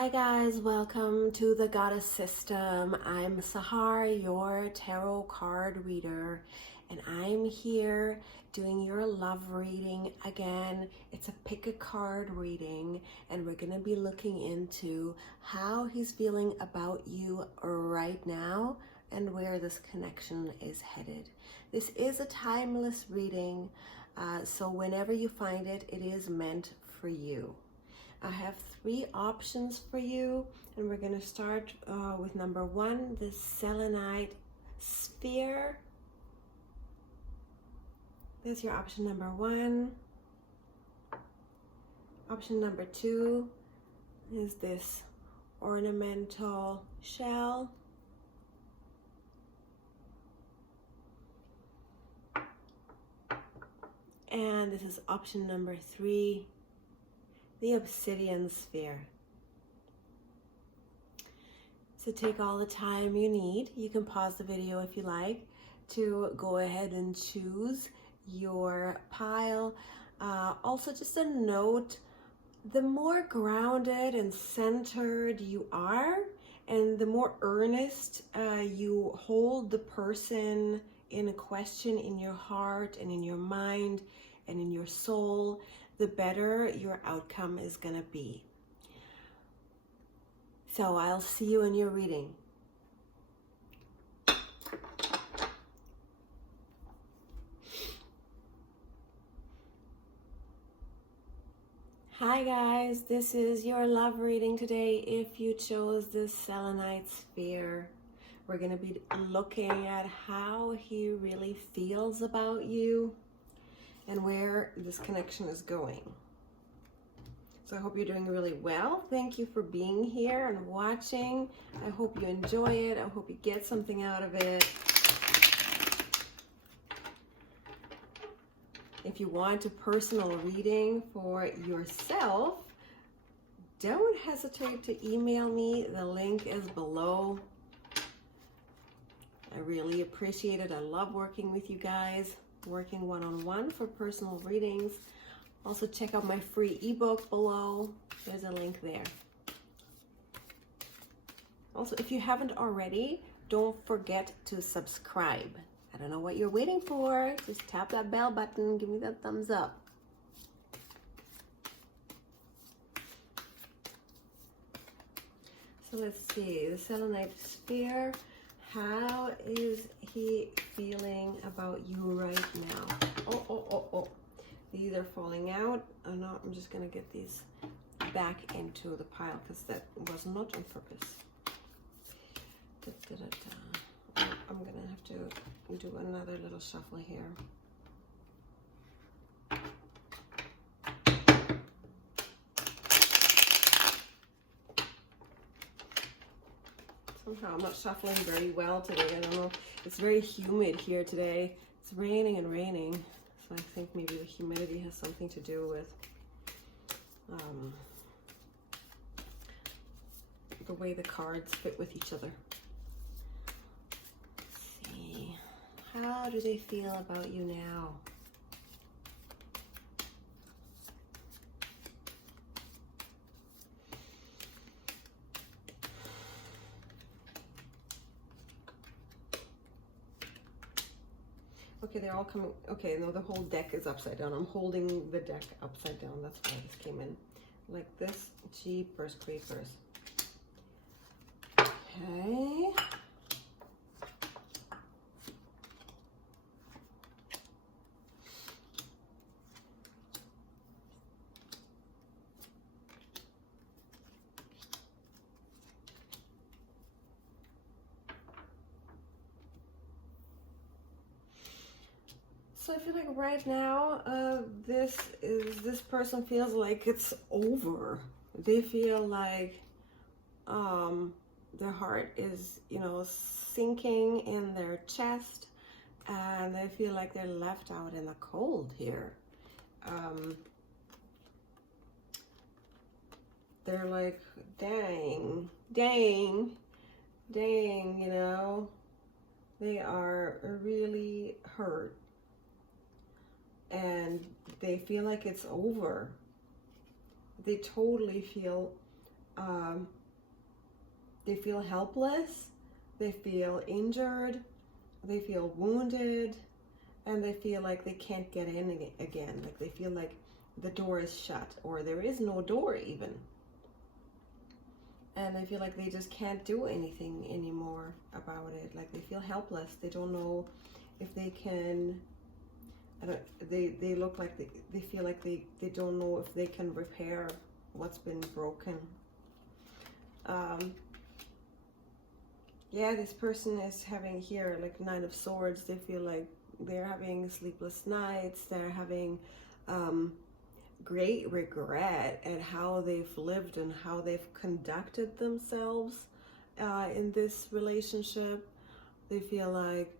Hi guys, welcome to the Goddess System. I'm Sahar, your tarot card reader, and I'm here doing your love reading again. It's a pick a card reading, and we're going to be looking into how he's feeling about you right now and where this connection is headed. This is a timeless reading, so whenever you find it, it is meant for you. I have 3 options for you, and we're going to start with number 1, the Selenite Sphere. There's your option number 1. Option number 2 is this ornamental shell. And this is option number 3, the Obsidian Sphere. So take all the time you need. You can pause the video if you like to go ahead and choose your pile. Also, just a note, the more grounded and centered you are, and the more earnest you hold the person in a question in your heart and in your mind and in your soul, the better your outcome is going to be. So I'll see you in your reading. Hi guys, this is your love reading today. If you chose this Selenite Sphere, we're going to be looking at how he really feels about you and where this connection is going. So I hope you're doing really well. Thank you for being here and watching. I hope you enjoy it. I hope you get something out of it. If you want a personal reading for yourself, don't hesitate to email me. The link is below. I really appreciate it. I love working with you guys, working one-on-one for personal readings. Also check out my free ebook below. There's a link there. Also, if you haven't already, don't forget to subscribe. I don't know what you're waiting for. Just tap that bell button, give me that thumbs up. So let's see, the Selenite Sphere. How is he feeling about you right now? Oh. These are falling out. Oh no, I'm just gonna get these back into the pile because that was not on purpose. I'm gonna have to do another little shuffle here. Somehow I'm not shuffling very well today. I don't know. It's very humid here today. It's raining and raining. So I think maybe the humidity has something to do with the way the cards fit with each other. Let's see. How do they feel about you now? Okay, they're all coming. Okay, no, the whole deck is upside down. I'm holding the deck upside down. That's why this came in like this. Jeepers creepers. Okay. So I feel like right now, this person feels like it's over. They feel like their heart is, sinking in their chest, and they feel like they're left out in the cold here. They're like, dang, they are really hurt. And they feel like it's over. They totally feel they feel helpless, they feel injured, they feel wounded, and they feel like they can't get in again. Like they feel like the door is shut, or there is no door even. And they feel like they just can't do anything anymore about it. Like they feel helpless. They don't know if they can, they look like they feel like they don't know if they can repair what's been broken. Yeah, this person is having here like Nine of Swords. They feel like they're having sleepless nights. They're having great regret at how they've lived and how they've conducted themselves in this relationship. They feel like,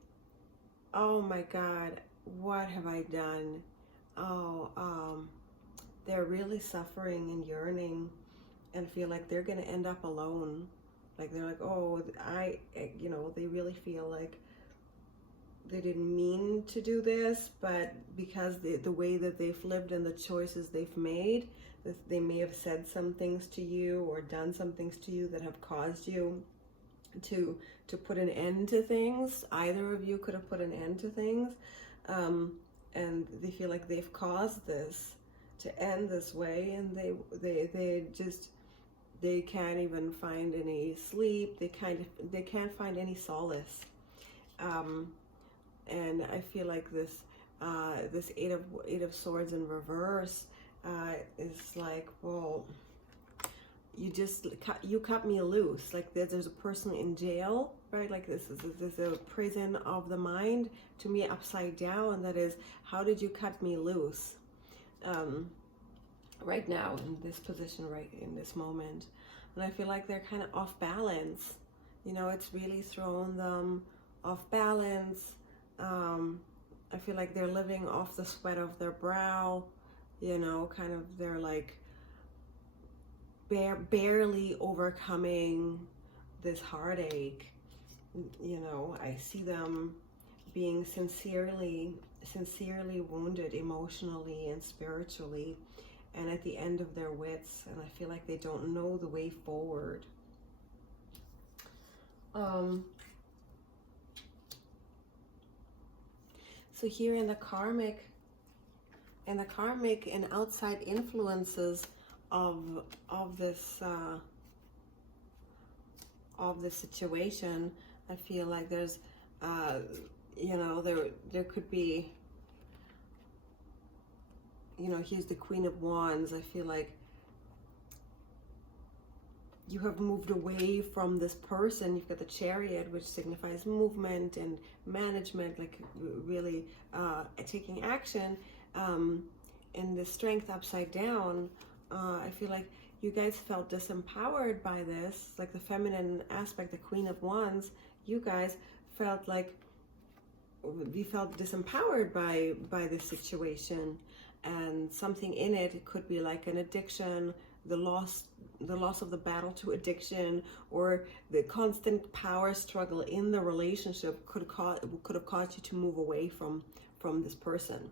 oh my God, what have I done? Oh, they're really suffering and yearning and feel like they're going to end up alone. Like they're like, oh, they really feel like they didn't mean to do this, but because the way that they've lived and the choices they've made, they may have said some things to you or done some things to you that have caused you to put an end to things. Either of you could have put an end to things, and they feel like they've caused this to end this way, and they can't even find any sleep. They can't find any solace. And I feel like this Eight of Swords in reverse is like, well, you cut me loose. Like there's a person in jail, right? Like this is a prison of the mind. To me, upside down. That is, how did you cut me loose? Right now in this position, right in this moment. And I feel like they're kind of off balance. It's really thrown them off balance. I feel like they're living off the sweat of their brow. Kind of they're like barely overcoming this heartache. I see them being sincerely wounded emotionally and spiritually, and at the end of their wits, and I feel like they don't know the way forward. So here in the karmic and outside influences of this situation, I feel like there's there could be, here's the Queen of Wands. I feel like you have moved away from this person. You've got the Chariot, which signifies movement and management, like really taking action. And the Strength upside down, I feel like you guys felt disempowered by this, like the feminine aspect, the Queen of Wands. You guys felt like you felt disempowered by this situation, and something in it could be like an addiction, the loss of the battle to addiction, or the constant power struggle in the relationship could have caused you to move away from this person,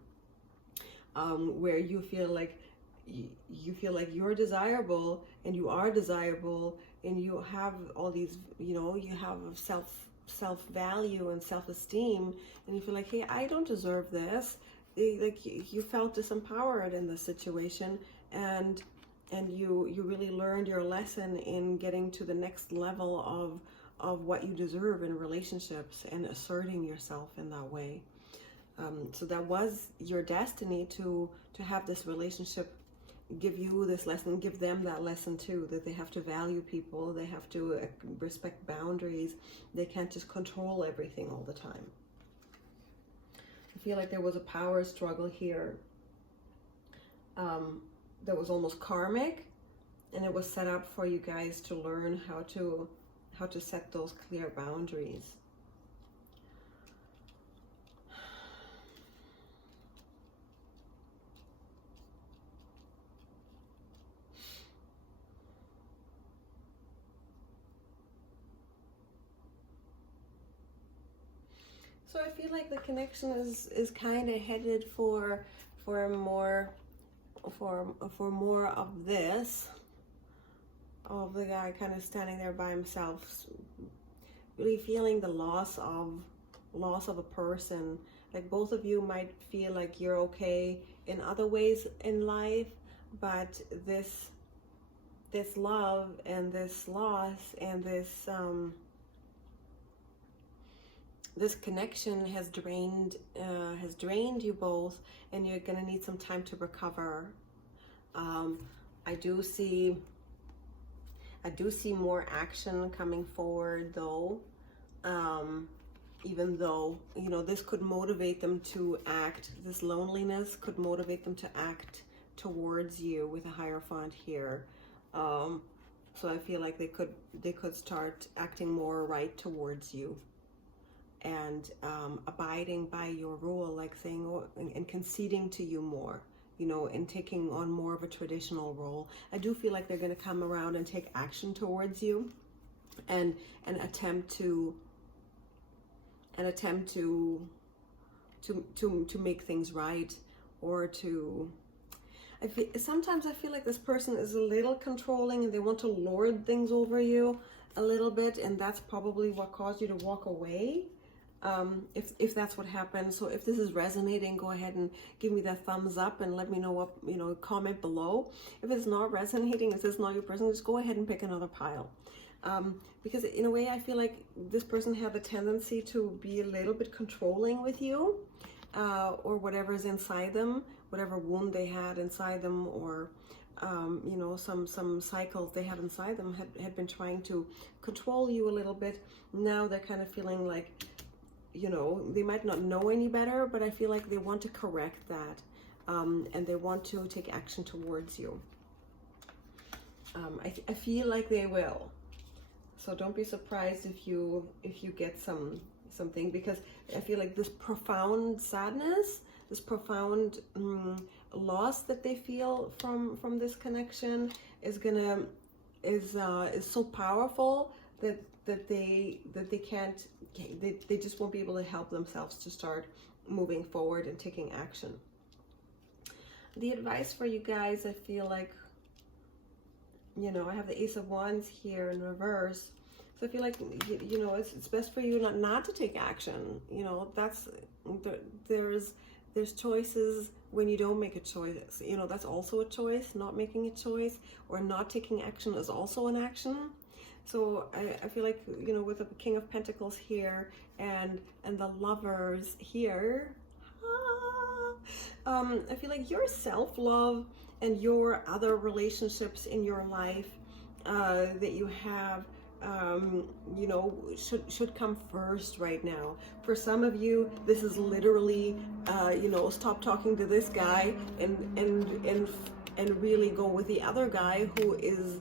where you feel like you're desirable, and you are desirable, and you have all these, you have self-value and self-esteem, and you feel like, hey, I don't deserve this. Like you felt disempowered in this situation, and you really learned your lesson in getting to the next level of what you deserve in relationships and asserting yourself in that way. So that was your destiny to have this relationship give you this lesson, give them that lesson too, that they have to value people, they have to respect boundaries, they can't just control everything all the time. I feel like there was a power struggle here that was almost karmic, and it was set up for you guys to learn how to set those clear boundaries. So I feel like the connection is kind of headed for more of this. of the guy kind of standing there by himself, really feeling the loss of a person. Like both of you might feel like you're okay in other ways in life, but this love and this loss and this this connection has drained you both, and you're gonna need some time to recover. I do see more action coming forward, though. Even though, you know, this could motivate them to act. This loneliness could motivate them to act towards you with a Hierophant here. So I feel like they could start acting more right towards you, and abiding by your rule, like saying, oh, and conceding to you more, you know, and taking on more of a traditional role. I do feel like they're going to come around and take action towards you, and attempt to make things right, or to. Sometimes I feel like this person is a little controlling, and they want to lord things over you a little bit, and that's probably what caused you to walk away. If that's what happened. So if this is resonating, go ahead and give me that thumbs up and let me know what, you know, comment below. If it's not resonating, if it's not your person, just go ahead and pick another pile. Because in a way, I feel like this person had the tendency to be a little bit controlling with you, or whatever's inside them, whatever wound they had inside them, or you know, some cycles they had inside them had been trying to control you a little bit. Now they're kind of feeling like, you know, they might not know any better, but I feel like they want to correct that, and they want to take action towards you. I feel like they will. So don't be surprised if you get something, because I feel like this profound sadness, this profound loss that they feel from this connection is so powerful that they can't, they just won't be able to help themselves to start moving forward and taking action. The advice for you guys, I feel like, you know, I have the Ace of Wands here in reverse. So I feel like, you know, it's best for you not to take action. You know, there's choices when you don't make a choice. You know, that's also a choice. Not making a choice or not taking action is also an action. So I feel like, you know, with the King of Pentacles here and the Lovers here, I feel like your self-love and your other relationships in your life that you have, you know, should come first right now. For some of you, this is literally, you know, stop talking to this guy and really go with the other guy who is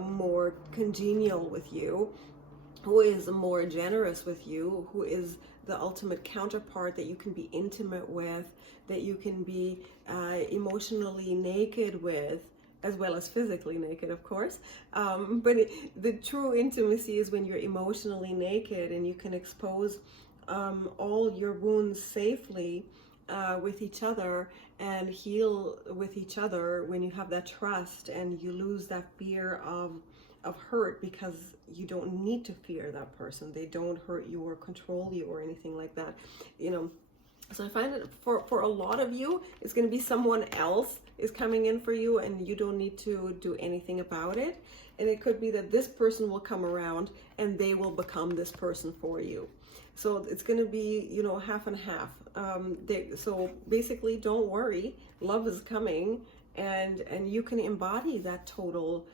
more congenial with you, who is more generous with you, who is the ultimate counterpart that you can be intimate with, that you can be emotionally naked with, as well as physically naked, of course. But the true intimacy is when you're emotionally naked and you can expose all your wounds safely with each other and heal with each other, when you have that trust and you lose that fear of hurt, because you don't need to fear that person. They don't hurt you or control you or anything like that, you know. So I find that for a lot of you, it's going to be someone else is coming in for you, and you don't need to do anything about it. And it could be that this person will come around and they will become this person for you. So it's going to be, you know, half and half. So basically, don't worry. Love is coming, and you can embody that total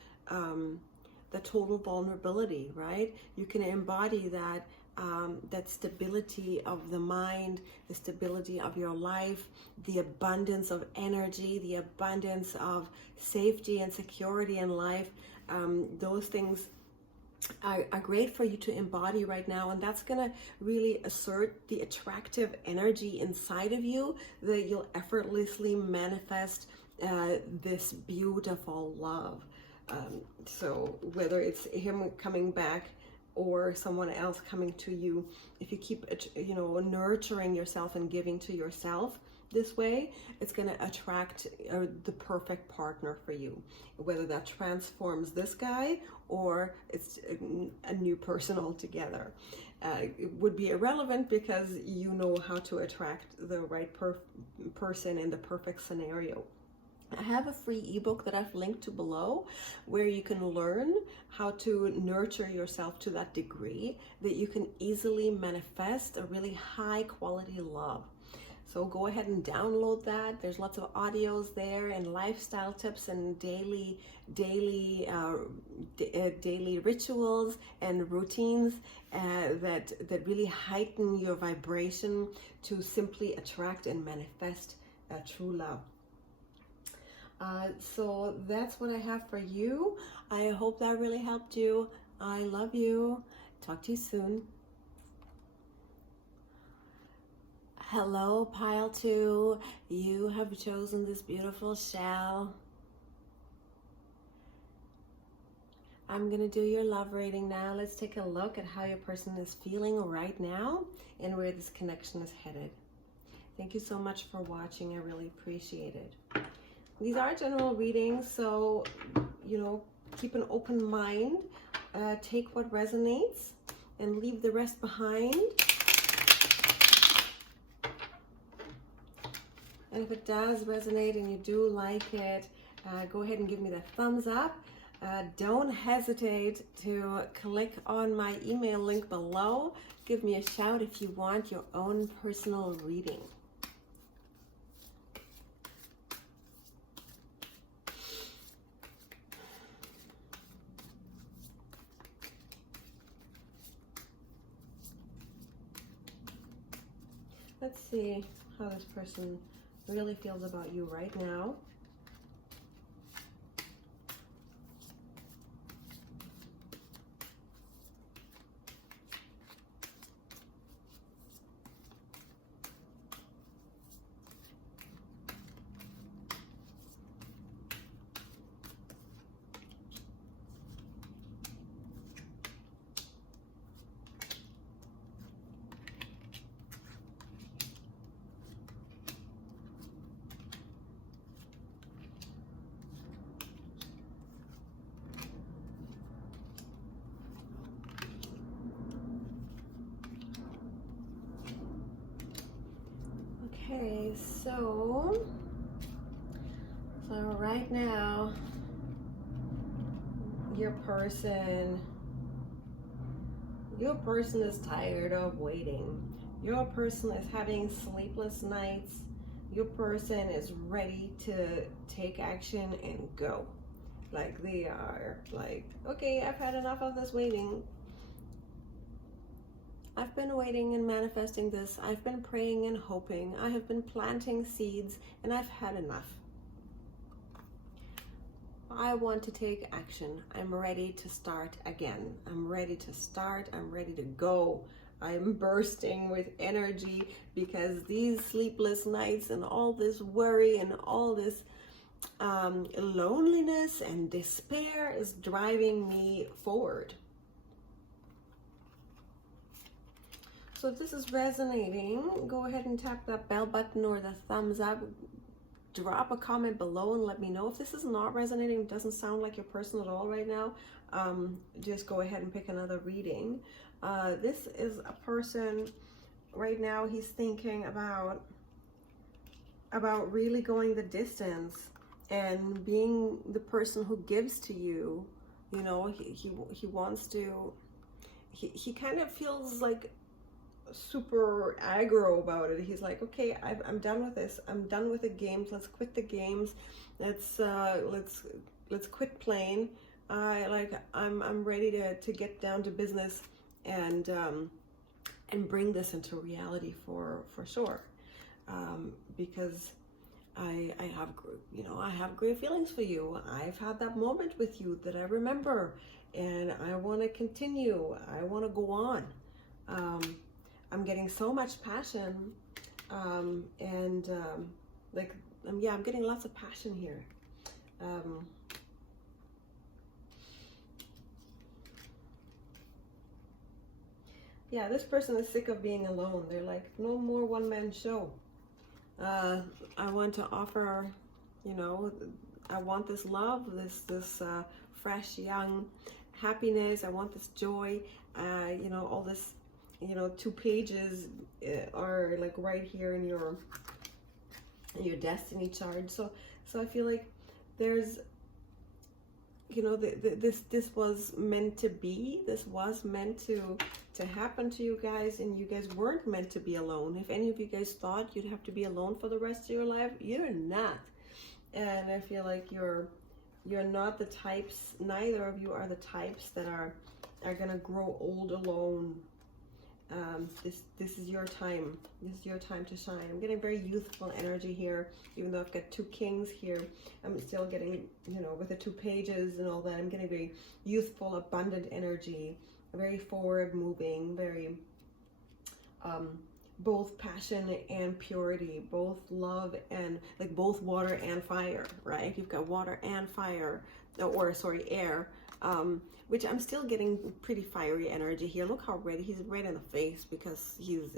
vulnerability, right? You can embody that stability of the mind, the stability of your life, the abundance of energy, the abundance of safety and security in life. Those things are great for you to embody right now, and that's going to really assert the attractive energy inside of you, that you'll effortlessly manifest this beautiful love. So whether it's him coming back or someone else coming to you. If you keep, you know, nurturing yourself and giving to yourself this way, it's going to attract the perfect partner for you, whether that transforms this guy or it's a new person altogether. It would be irrelevant because you know how to attract the right person in the perfect scenario. I have a free ebook that I've linked to below where you can learn how to nurture yourself to that degree that you can easily manifest a really high quality love. So go ahead and download that. There's lots of audios there and lifestyle tips and daily rituals and routines that really heighten your vibration to simply attract and manifest true love. So that's what I have for you. I hope that really helped you. I love you. Talk to you soon. Hello, Pile 2. You have chosen this beautiful shell. I'm going to do your love reading now. Let's take a look at how your person is feeling right now and where this connection is headed. Thank you so much for watching. I really appreciate it. These are general readings, so, you know, keep an open mind. Take what resonates and leave the rest behind. And if it does resonate and you do like it, go ahead and give me the thumbs up. Don't hesitate to click on my email link below. Give me a shout if you want your own personal reading. Let's see how this person really feels about you right now. Okay, so right now, your person is tired of waiting. Your person is having sleepless nights. Your person is ready to take action and go. Like they are like, okay, I've had enough of this waiting. I've been waiting and manifesting this. I've been praying and hoping. I have been planting seeds and I've had enough. I want to take action. I'm ready to start again. I'm ready to start. I'm ready to go. I'm bursting with energy because these sleepless nights and all this worry and all this loneliness and despair is driving me forward. So if this is resonating, go ahead and tap that bell button or the thumbs up. Drop a comment below and let me know. If this is not resonating, it doesn't sound like your person at all right now, just go ahead and pick another reading. This is a person right now, he's thinking about really going the distance and being the person who gives to you. You know, he wants to, he kind of feels like super aggro about it. He's like, okay, I'm done with this. I'm done with the games. Let's quit the games. Let's quit playing. I'm ready to get down to business and bring this into reality for sure. Because I have great feelings for you. I've had that moment with you that I remember, and I want to continue. I want to go on. I'm getting so much passion, I'm getting lots of passion here. Yeah, this person is sick of being alone. They're like, no more one-man show. I want to offer, you know, I want this love, this fresh, young happiness. I want this joy. You know, all this, you know, 2 pages are like right here in your destiny chart. So I feel like there's, you know, this was meant to be. This was meant to happen to you guys, and you guys weren't meant to be alone. If any of you guys thought you'd have to be alone for the rest of your life, you're not. And I feel like you're not the types. Neither of you are the types that are gonna grow old alone. This is your time. This is your time to shine. I'm getting very youthful energy here, even though I've got 2 kings here. I'm still getting, you know, with the 2 pages and all that, I'm getting very youthful, abundant energy, very forward moving, very both passion and purity, both love and like both water and fire, right? You've got water and fire, or sorry, air. Which I'm still getting pretty fiery energy here. Look how red he's red in the face because he's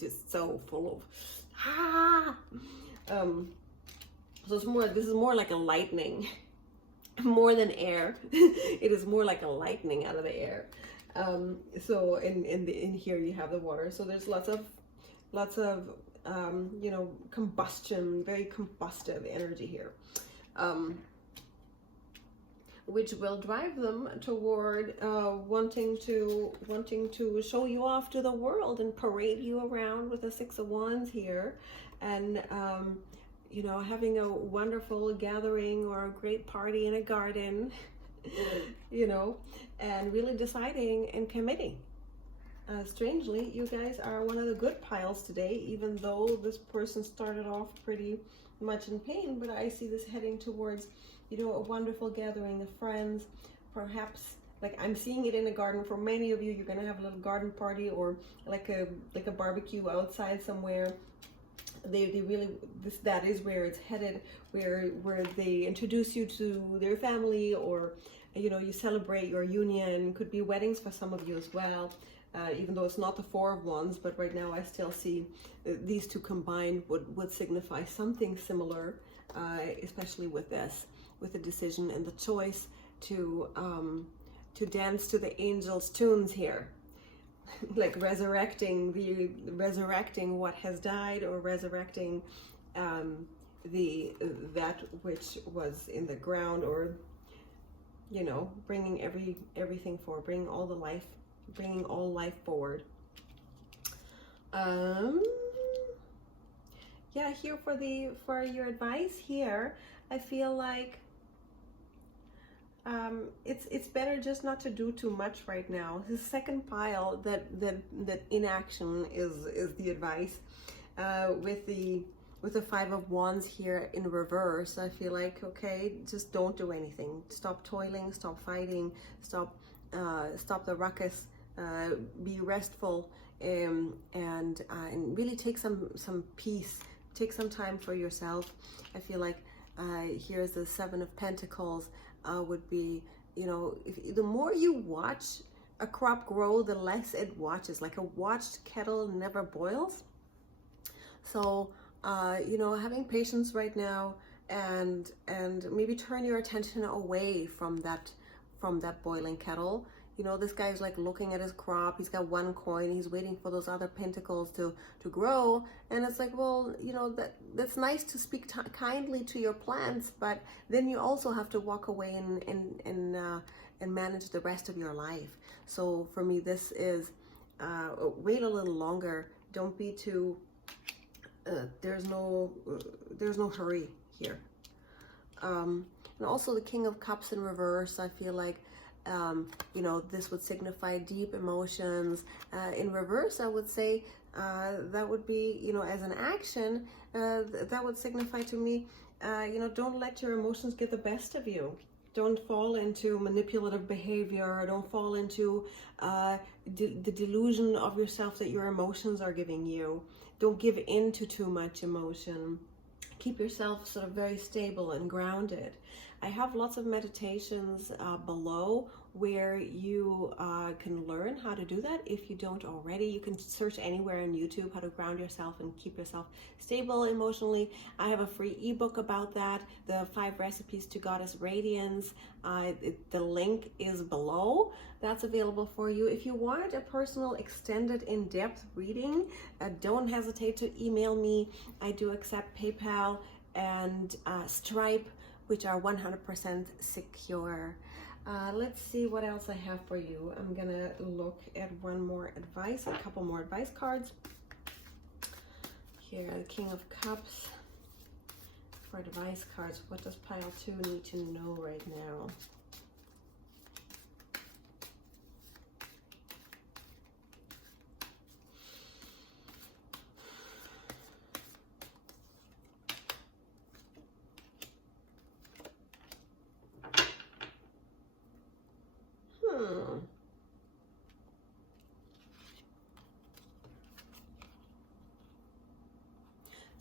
just so full of so it's more, this is more like a lightning more than air. It is more like a lightning out of the air. So in here you have the water. So there's lots of you know, combustion, very combustive energy here. Which will drive them toward wanting to show you off to the world and parade you around with the 6 of Wands here, and you know, having a wonderful gathering or a great party in a garden, you know, and really deciding and committing. Strangely, you guys are one of the good piles today, even though this person started off pretty much in pain, but I see this heading towards, you know, a wonderful gathering of friends. Perhaps, like, I'm seeing it in a garden. For many of you, you're gonna have a little garden party or like a barbecue outside somewhere. They really, that is where it's headed, where they introduce you to their family, or, you know, you celebrate your union. Could be weddings for some of you as well. Even though it's not the 4 of Wands, but right now I still see these 2 combined would signify something similar, especially with this, with the decision and the choice to dance to the angels' tunes here, like resurrecting what has died, or resurrecting that which was in the ground, or, you know, bringing everything forward, bringing all life forward. Yeah, here for your advice here, I feel like it's better just not to do too much right now. The second pile, that inaction is the advice. With the 5 of Wands here in reverse, I feel like, okay, just don't do anything. Stop toiling, stop fighting, stop the ruckus. Be restful, and really take some peace. Take some time for yourself. I feel like here's the 7 of Pentacles. Would be, you know, the more you watch a crop grow, the less it watches. Like a watched kettle never boils. So you know, having patience right now, and maybe turn your attention away from that boiling kettle. You know, this guy's like looking at his crop. He's got 1 coin. He's waiting for those other pentacles to grow. And it's like, well, you know, that's nice to speak kindly to your plants, but then you also have to walk away and manage the rest of your life. So for me, this is wait a little longer. Don't be too. There's no hurry here. And also the King of Cups in reverse. I feel like, you know, this would signify deep emotions. In reverse, I would say that would be, you know, as an action, that would signify to me, you know, don't let your emotions get the best of you. Don't fall into manipulative behavior. Don't fall into the delusion of yourself that your emotions are giving you. Don't give in to too much emotion. Keep yourself sort of very stable and grounded. I have lots of meditations below where you can learn how to do that if you don't already. You can search anywhere on YouTube how to ground yourself and keep yourself stable emotionally. I have a free ebook about that, the 5 recipes to Goddess Radiance. The link is below. That's available for you. If you want a personal, extended, in-depth reading, don't hesitate to email me. I do accept PayPal and Stripe, which are 100% secure. Let's see what else I have for you. I'm gonna look at a couple more advice cards. Here, the King of Cups. For advice cards, what does pile 2 need to know right now?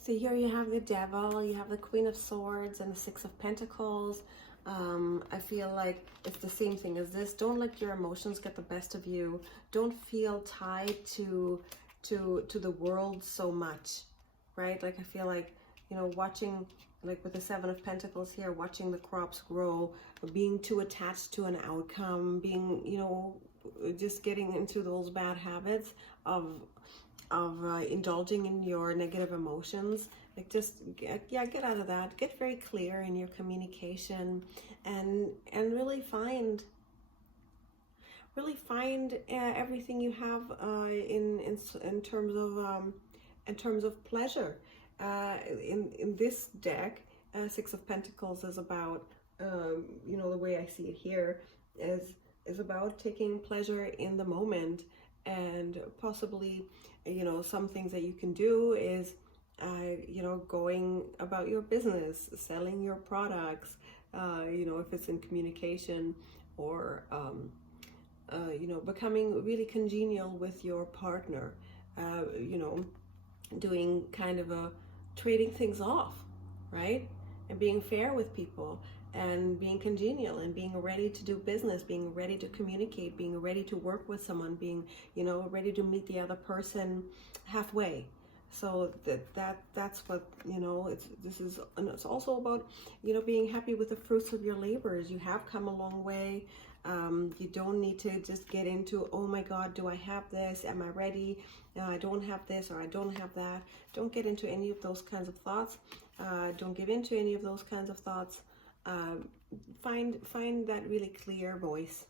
So here you have the Devil, you have the Queen of Swords and the 6 of Pentacles. I feel like it's the same thing as this. Don't let your emotions get the best of you. Don't feel tied to the world so much, right? Like I feel like, you know, watching, like with the 7 of Pentacles here, watching the crops grow, being too attached to an outcome, being, you know, just getting into those bad habits of indulging in your negative emotions. Like just get out of that. Get very clear in your communication, and really find everything you have in terms of pleasure. In this deck, 6 of Pentacles is about, you know, the way I see it here is about taking pleasure in the moment, and possibly, you know, some things that you can do is, you know, going about your business, selling your products, you know, if it's in communication, or, you know, becoming really congenial with your partner, you know, doing kind of a trading things off, right? And being fair with people, and being congenial, and being ready to do business, being ready to communicate, being ready to work with someone, being, you know, ready to meet the other person halfway. So that's what, you know, it's also about, you know, being happy with the fruits of your labors. You have come a long way. You don't need to just get into, oh my God, do I have this? Am I ready? No, I don't have this, or I don't have that. Don't get into any of those kinds of thoughts. Don't give into any of those kinds of thoughts. Find that really clear voice.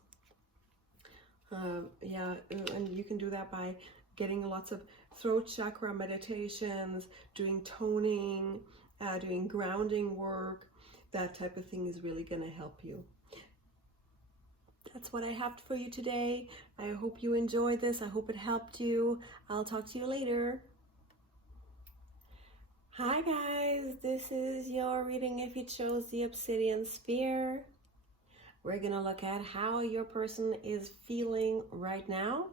Yeah, and you can do that by getting lots of throat chakra meditations, doing toning, doing grounding work. That type of thing is really going to help you. That's what I have for you today. I hope you enjoyed this. I hope it helped you. I'll talk to you later. Hi guys, this is your reading if you chose the Obsidian Sphere. We're going to look at how your person is feeling right now,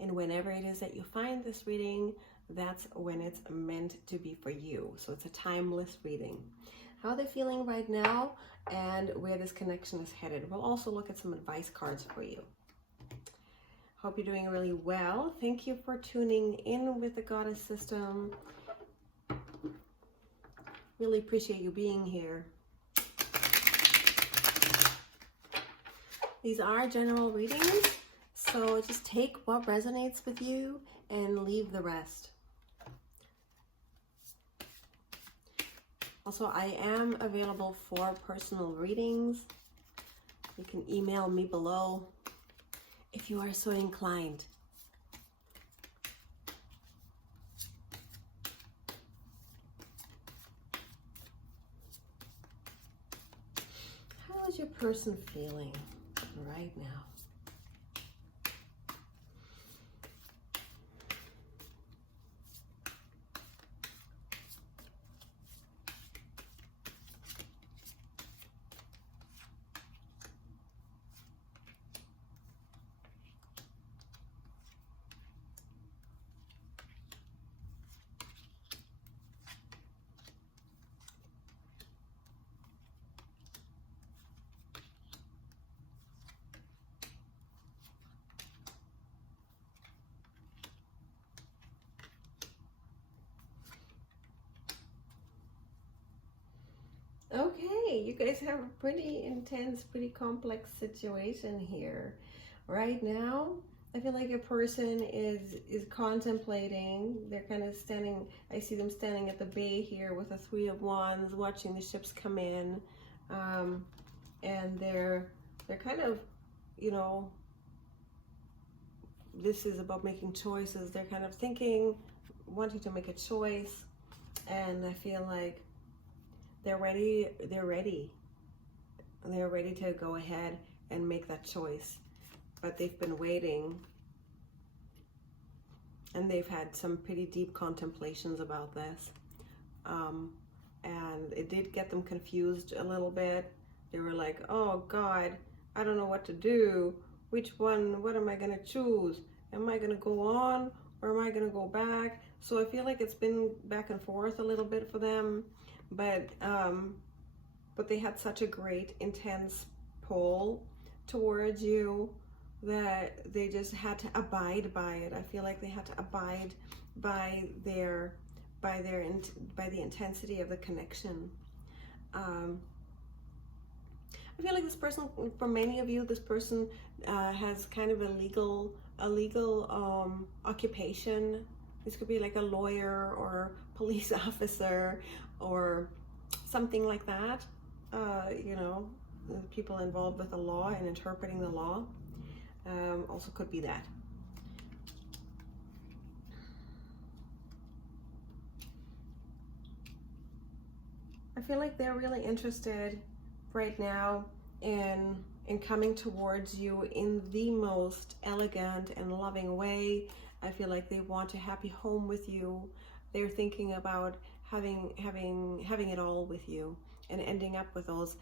and whenever it is that you find this reading, that's when it's meant to be for you. So it's a timeless reading. How they're feeling right now and where this connection is headed. We'll also look at some advice cards for you. Hope you're doing really well. Thank you for tuning in with the Goddess System. Really appreciate you being here. These are general readings, so just take what resonates with you and leave the rest. Also, I am available for personal readings. You can email me below if you are so inclined. How is your person feeling right now? okay, you guys have a pretty intense, pretty complex situation here. Right now, I feel like a person is contemplating. They're kind of standing, I see them standing at the bay here with a 3 of Wands, watching the ships come in. And they're kind of, you know, this is about making choices. They're kind of thinking, wanting to make a choice, and I feel like they're ready to go ahead and make that choice. But they've been waiting, and they've had some pretty deep contemplations about this. And it did get them confused a little bit. They were like, oh God, I don't know what to do. Which one, what am I gonna choose? Am I gonna go on or am I gonna go back? So I feel like it's been back and forth a little bit for them, but they had such a great intense pull towards you that they just had to abide by it. I feel like they had to abide by the intensity of the connection. I feel like this person, for many of you, this person has kind of a legal occupation. This could be like a lawyer or police officer or something like that. You know, people involved with the law and interpreting the law. Also could be that. I feel like they're really interested right now in coming towards you in the most elegant and loving way. I feel like they want a happy home with you. They're thinking about having it all with you and ending up with those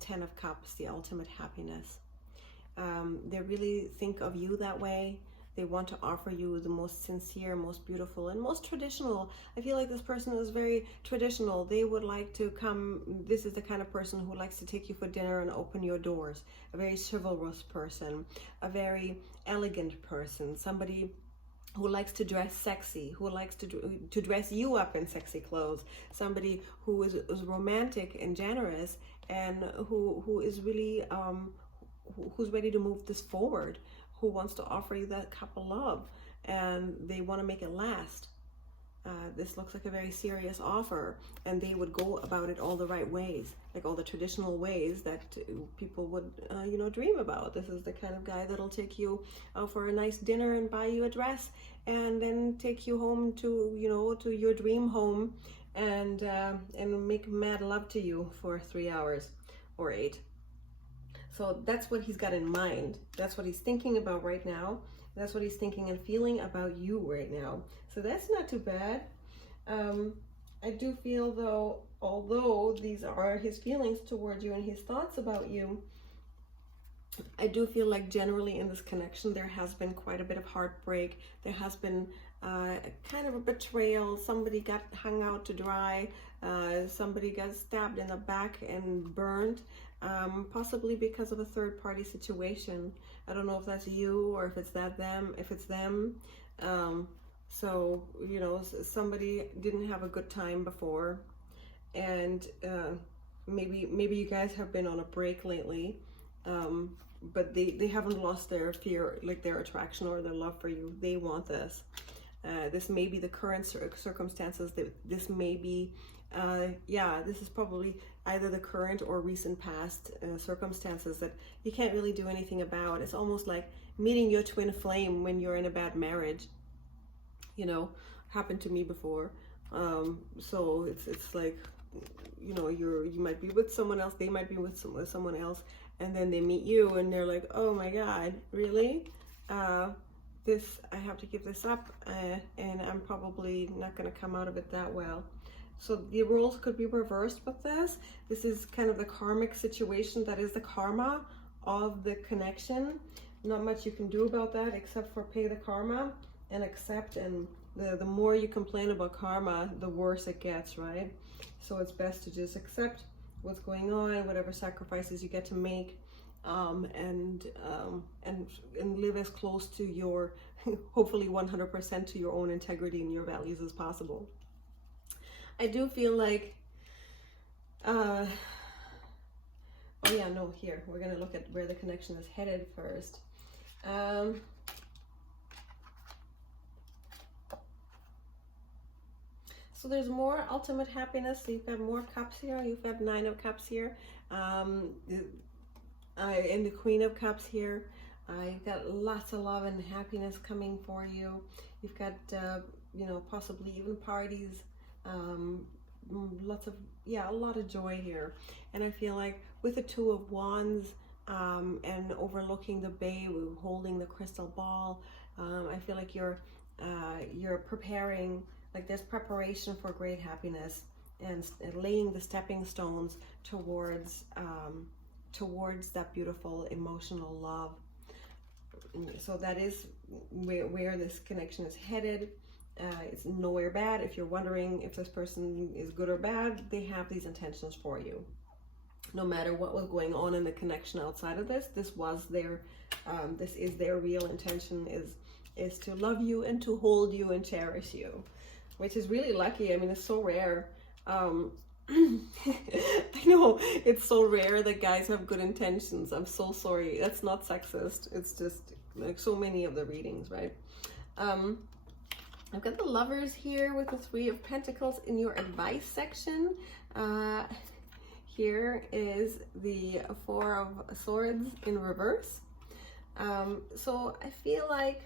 10 of Cups, the ultimate happiness. They really think of you that way. They want to offer you the most sincere, most beautiful, and most traditional. I feel like this person is very traditional. They would like to come, this is the kind of person who likes to take you for dinner and open your doors. A very chivalrous person, a very elegant person, somebody who likes to dress sexy, who likes to dress you up in sexy clothes, somebody who is romantic and generous, and who is really, who's ready to move this forward, who wants to offer you that cup of love, and they want to make it last. This looks like a very serious offer, and they would go about it all the right ways, like all the traditional ways that people would, you know, dream about. This is the kind of guy that'll take you out for a nice dinner and buy you a dress, and then take you home to, you know, to your dream home, and make mad love to you for 3 hours or 8. So that's what he's got in mind. That's what he's thinking about right now. That's what he's thinking and feeling about you right now. So that's not too bad. I do feel though, although these are his feelings towards you and his thoughts about you, I do feel like generally in this connection there has been quite a bit of heartbreak. There has been kind of a betrayal. Somebody got hung out to dry. Somebody got stabbed in the back and burned. Possibly because of a third-party situation. I don't know if that's you or if it's them. So, you know, somebody didn't have a good time before, and maybe you guys have been on a break lately, but they haven't lost their fear, like their attraction or their love for you. They want this. This may be the current circumstances. This may be, this is probably either the current or recent past circumstances that you can't really do anything about. It's almost like meeting your twin flame when you're in a bad marriage. You know, happened to me before. So it's like, you know, you might be with someone else, they might be with someone else, and then they meet you and they're like, oh my God, really? I have to give this up, and I'm probably not going to come out of it that well. So the roles could be reversed with this. This is kind of the karmic situation that is the karma of the connection. Not much you can do about that except for pay the karma and accept. And the more you complain about karma, the worse it gets, right? So it's best to just accept what's going on, whatever sacrifices you get to make, and live as close to your, hopefully 100% to your own integrity and your values as possible. I do feel like Oh yeah, no, here. We're going to look at where the connection is headed first. So there's more ultimate happiness. So you've got more cups here. You've got 9 of cups here. And the Queen of Cups here. You've got lots of love and happiness coming for you. You've got, you know, possibly even parties. Lots of, yeah, a lot of joy here. And I feel like with the 2 of Wands and overlooking the bay, holding the crystal ball, I feel like you're preparing, like there's preparation for great happiness and laying the stepping stones towards that beautiful emotional love. So that is where this connection is headed. It's nowhere bad. If you're wondering if this person is good or bad, they have these intentions for you. No matter what was going on in the connection outside of this, this is their real intention, is to love you and to hold you and cherish you, which is really lucky. I mean, it's so rare. I know it's so rare that guys have good intentions. I'm so sorry. That's not sexist. It's just like so many of the readings, right? I've got the Lovers here with the 3 of Pentacles in your advice section. Here is the 4 of Swords in reverse. So I feel like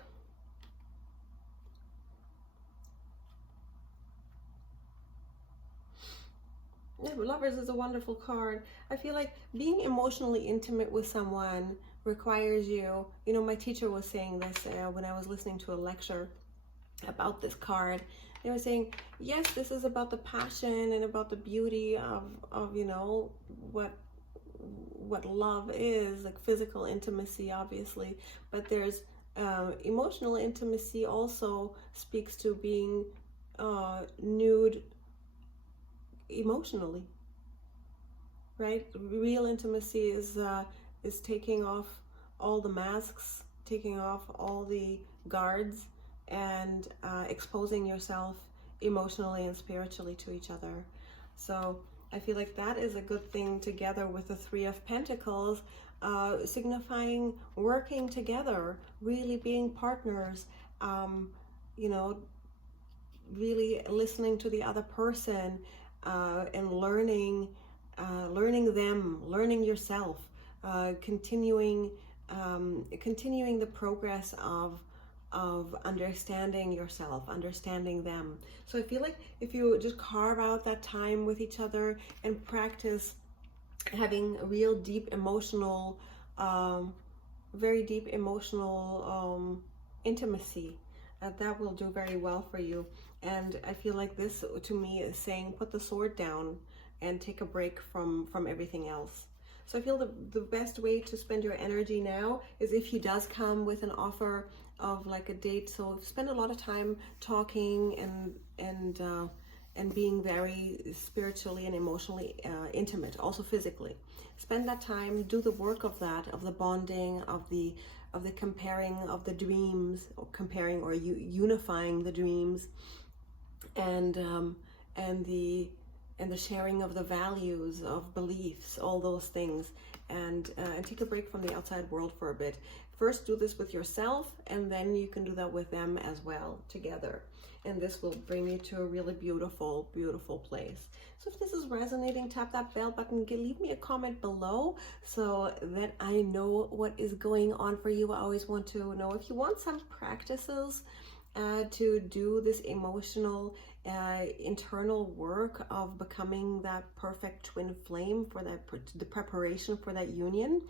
Lovers is a wonderful card. I feel like being emotionally intimate with someone requires you, you know, my teacher was saying this when I was listening to a lecture about this card. They were saying, yes, this is about the passion and about the beauty of you know, what love is, like physical intimacy, obviously, but there's emotional intimacy also speaks to being nude emotionally, right? Real intimacy is taking off all the masks, taking off all the guards, and exposing yourself emotionally and spiritually to each other. So I feel like that is a good thing, together with the 3 of Pentacles, signifying working together, really being partners, you know, really listening to the other person, and learning them, learning yourself, continuing the progress of understanding yourself, understanding them. So I feel like if you just carve out that time with each other and practice having a real deep emotional, very deep emotional intimacy, that will do very well for you. And I feel like this, to me, is saying put the sword down and take a break from everything else. So I feel the best way to spend your energy now is if he does come with an offer of like a date. So spend a lot of time talking and being very spiritually and emotionally intimate, also physically. Spend that time, do the work of that, of the bonding, of the comparing of the dreams, or comparing or unifying the dreams, and the sharing of the values, of beliefs, all those things, and take a break from the outside world for a bit. First do this with yourself, and then you can do that with them as well, together. And this will bring you to a really beautiful, beautiful place. So if this is resonating, tap that bell button, leave me a comment below so that I know what is going on for you. I always want to know if you want some practices to do this emotional, internal work of becoming that perfect twin flame for the preparation for that union.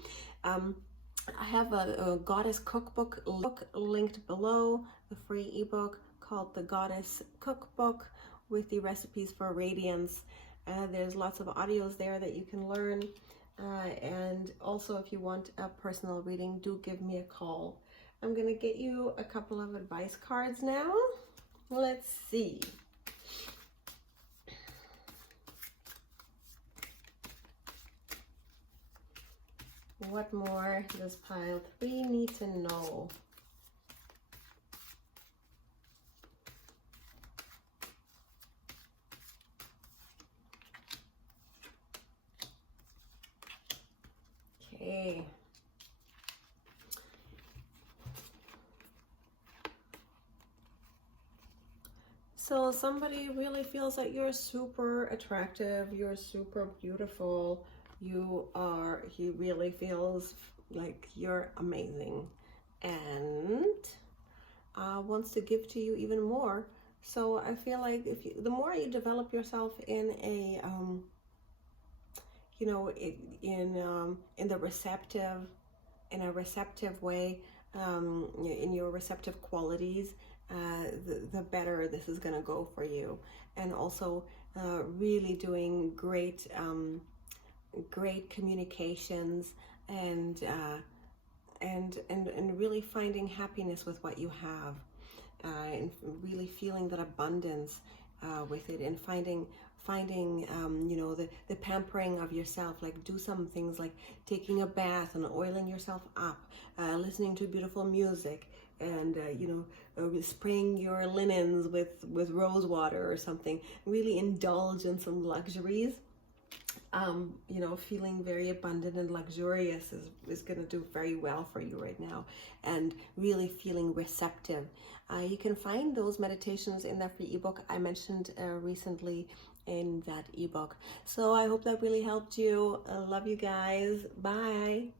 I have a Goddess cookbook linked below, the free ebook called the Goddess Cookbook with the recipes for radiance. There's lots of audios there that you can learn. And also, if you want a personal reading, do give me a call. I'm going to get you a couple of advice cards now. Let's see. What more does pile 3 need to know? So somebody really feels that you're super attractive, you're super beautiful, he really feels like you're amazing and wants to give to you even more. So I feel like the more you develop yourself in a, in the receptive, in a receptive way, in your receptive qualities, the better this is going to go for you. And also really doing great communications and really finding happiness with what you have, and really feeling that abundance with it, and finding the pampering of yourself. Like, do some things like taking a bath and oiling yourself up, listening to beautiful music, and spraying your linens with rose water or something. Really indulge in some luxuries. Feeling very abundant and luxurious is going to do very well for you right now, and really feeling receptive. You can find those meditations in that free ebook I mentioned recently in that ebook. So I hope that really helped you. I love you guys. Bye.